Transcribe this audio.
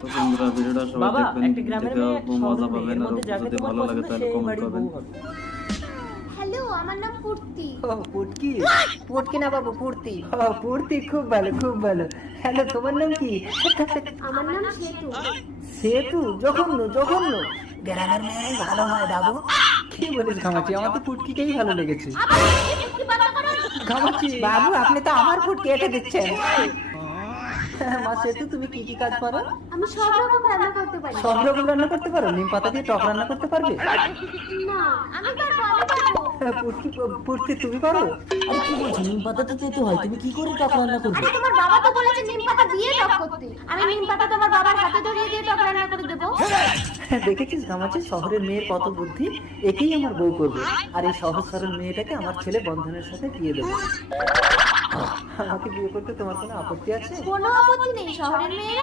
তো বন্ধুরা ভিডিওটা সবাই দেখবেন একটা দেখে খুব মজা পাবেন আর যদি ভালো লাগে তাহলে কমেন্ট করবেন। হ্যালো আমার নাম পূর্তি। ও পুটকি পুটকি না বাবু পূর্তি। ও পূর্তি খুব ভালো খুব ভালো। হ্যালো তোমার নাম কি? আমার নাম সেতু। সেতু জঘন্য জঘন্য। গ্রামের মেয়ে ভালো হয় বাবু। কি বলিস? ঘামাচি আমার তো পুটকিকেই ভালো লেগেছে। ঘামাচি বাবু আপনি তো আমার ফুটকি এটা দিচ্ছেন। মা সেতু তুমি কি কি কাজ পারো আমি সব রকম রান্না করতে পারি। সব রকম রান্না করতে পারো? নিম পাতা দিয়ে টক রান্না করতে পারবে? না আমি পারব। আমি পারব পুটকি পুটকি তুমি পারো আরে কি বলছো নিম পাতা তেতো হয় তুমি কি করে টক রান্না করবে? আরে তোমার বাবা তো বলেছে নিম পাতা দিয়ে টক করতে। আমি নিম পাতা তোমার বাবার হাতে ধরিয়ে দিয়ে টক রান্না করে দেবো। দেখেছিস? ঘামাচি শহরের মেয়ের কত বুদ্ধি, একেই আমার বউ করবে। আর এই সহজ সরল মেয়েটাকে আমার ছেলে বন্ধনের সাথে দিয়ে দেবো। আমাকে বিয়ে করতে তোমার কোনো আপত্তি আছে? কোনো আপত্তি নেই, শহরের মেয়ে।